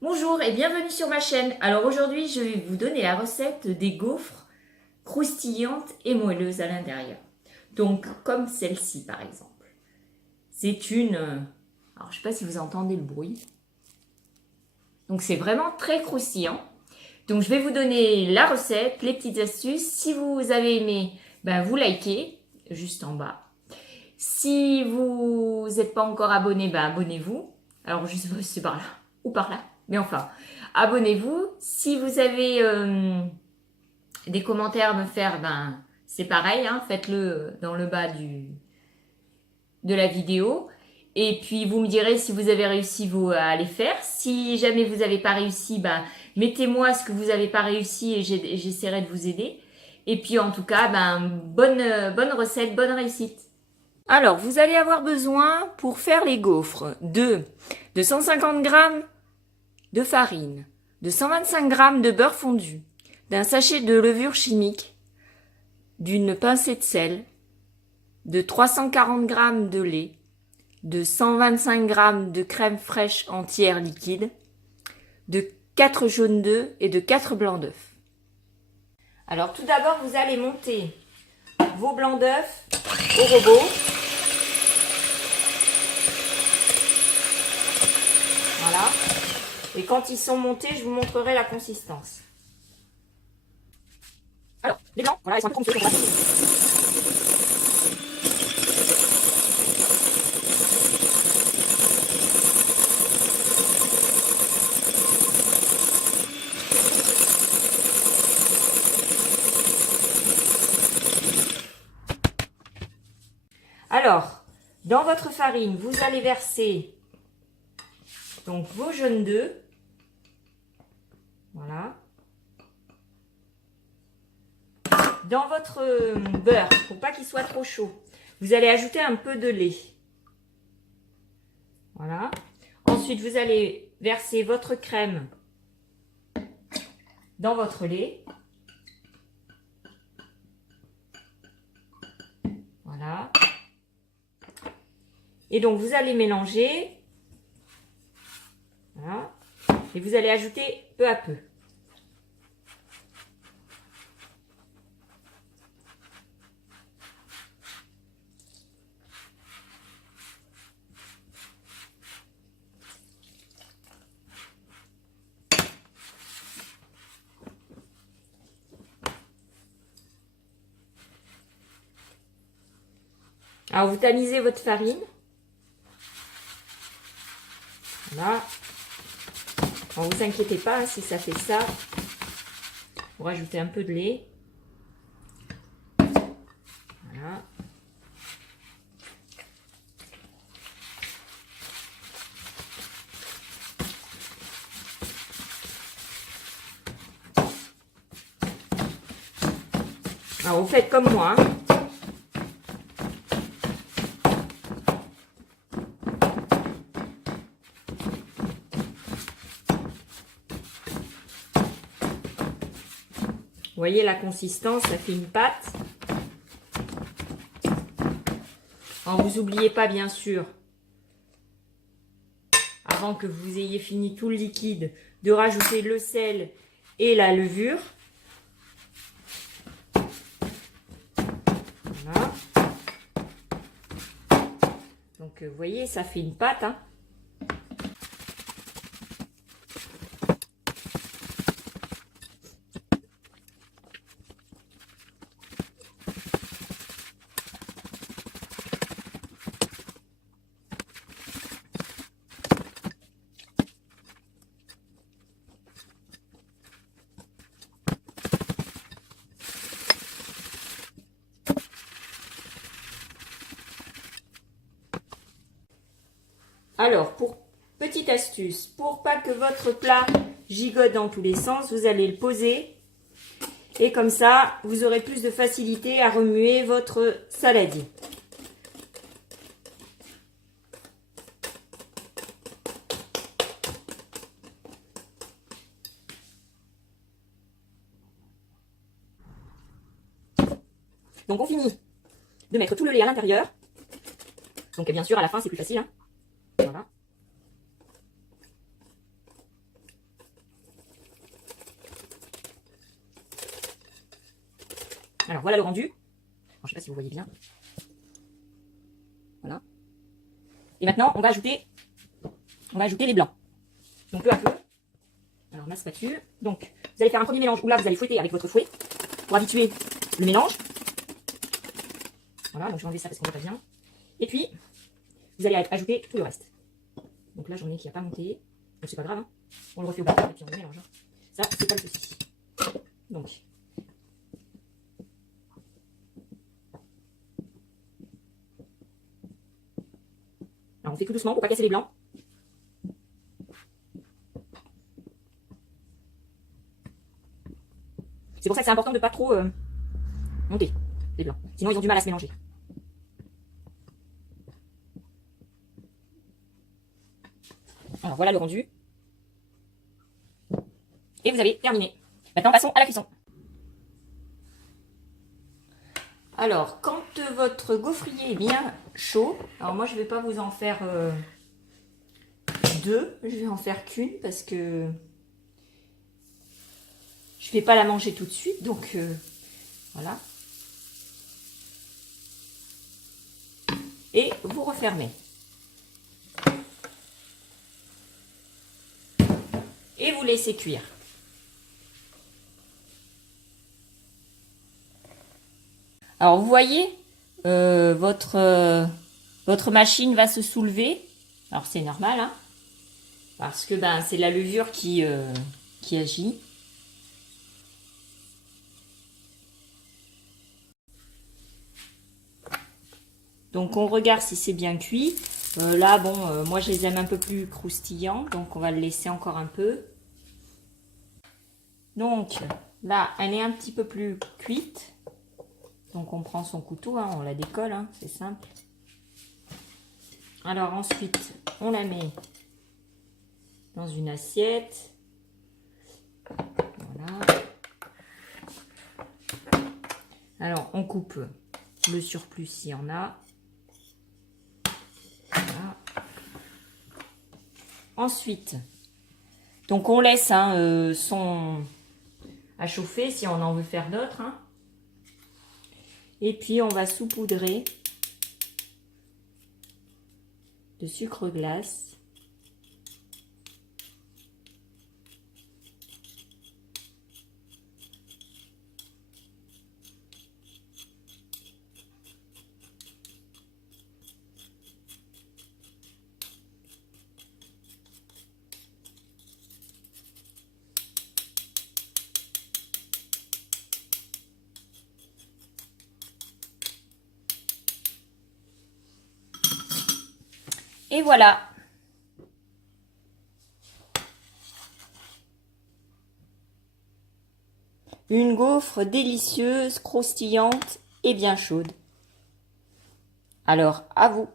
Bonjour et bienvenue sur ma chaîne. Alors aujourd'hui, je vais vous donner la recette des gaufres croustillantes et moelleuses à l'intérieur. Donc comme celle-ci par exemple. C'est une... alors je sais pas si vous entendez le bruit. Donc c'est vraiment très croustillant. Donc je vais vous donner la recette, les petites astuces. Si vous avez aimé, ben, vous likez juste en bas. Si vous n'êtes pas encore abonné, ben, abonnez-vous. Alors je sais pas si c'est par là ou par là. Mais enfin, abonnez-vous. Si vous avez des commentaires à me faire, ben c'est pareil, hein, faites-le dans le bas de la vidéo. Et puis vous me direz si vous avez réussi vous à les faire. Si jamais vous n'avez pas réussi, ben mettez-moi ce que vous n'avez pas réussi et j'essaierai de vous aider. Et puis en tout cas, ben bonne recette, bonne réussite. Alors vous allez avoir besoin pour faire les gaufres de 150 grammes de farine, de 125 grammes de beurre fondu, d'un sachet de levure chimique, d'une pincée de sel, de 340 g de lait, de 125 g de crème fraîche entière liquide, de 4 jaunes d'œufs et de 4 blancs d'œufs. Alors tout d'abord, vous allez monter vos blancs d'œufs au robot. Voilà. Et quand ils sont montés, je vous montrerai la consistance. Alors, les blancs, voilà, ils sont un peu confus. Alors, dans votre farine, vous allez verser donc vos jaunes d'œufs. Voilà. Dans votre beurre, pour pas qu'il soit trop chaud, vous allez ajouter un peu de lait. Voilà. Ensuite, vous allez verser votre crème dans votre lait. Voilà. Et donc, vous allez mélanger. Voilà. Et vous allez ajouter peu à peu. Alors, vous tamisez votre farine. Voilà. Bon, vous inquiétez pas, hein, si ça fait ça, vous rajoutez un peu de lait. Voilà. Alors, vous faites comme moi, hein. Vous voyez la consistance, ça fait une pâte. Alors, vous n'oubliez pas, bien sûr, avant que vous ayez fini tout le liquide, de rajouter le sel et la levure. Voilà. Donc, vous voyez, ça fait une pâte, hein. Alors, petite astuce, pour pas que votre plat gigote dans tous les sens, vous allez le poser et comme ça, vous aurez plus de facilité à remuer votre saladier. Donc, on finit de mettre tout le lait à l'intérieur. Donc, bien sûr, à la fin, c'est plus facile, hein. Voilà. Alors voilà le rendu. Alors, je ne sais pas si vous voyez bien. Voilà. Et maintenant, on va ajouter les blancs. Donc peu à peu. Alors ma spatule. Donc vous allez faire un premier mélange où là vous allez fouetter avec votre fouet pour habituer le mélange. Voilà, donc je vais enlever ça parce qu'on ne voit pas bien. Et puis vous allez ajouter tout le reste. Donc là j'en ai qui n'a pas monté. Donc c'est pas grave, hein. On le refait au bâton et puis on le mélange. Hein. Ça, c'est pas le souci. Donc. Alors on fait tout doucement pour pas casser les blancs. C'est pour ça que c'est important de ne pas trop monter les blancs. Sinon ils ont du mal à se mélanger. Alors voilà le rendu. Et vous avez terminé. Maintenant passons à la cuisson. Alors quand votre gaufrier est bien chaud, alors moi je ne vais pas vous en faire deux, je vais en faire qu'une parce que je ne vais pas la manger tout de suite, donc voilà. Et vous refermez. Et vous laissez cuire. Alors vous voyez, votre machine va se soulever. Alors c'est normal, hein, parce que ben, c'est la levure qui agit. Donc on regarde si c'est bien cuit. Là, bon, moi je les aime un peu plus croustillants, donc on va le laisser encore un peu. Donc là, elle est un petit peu plus cuite. Donc on prend son couteau, hein, on la décolle, hein, c'est simple. Alors ensuite, on la met dans une assiette. Voilà. Alors on coupe le surplus s'il y en a. Voilà. Ensuite, donc on laisse hein, à chauffer si on en veut faire d'autres. Hein. Et puis on va saupoudrer de sucre glace. Et voilà. Une gaufre délicieuse, croustillante et bien chaude. Alors, à vous.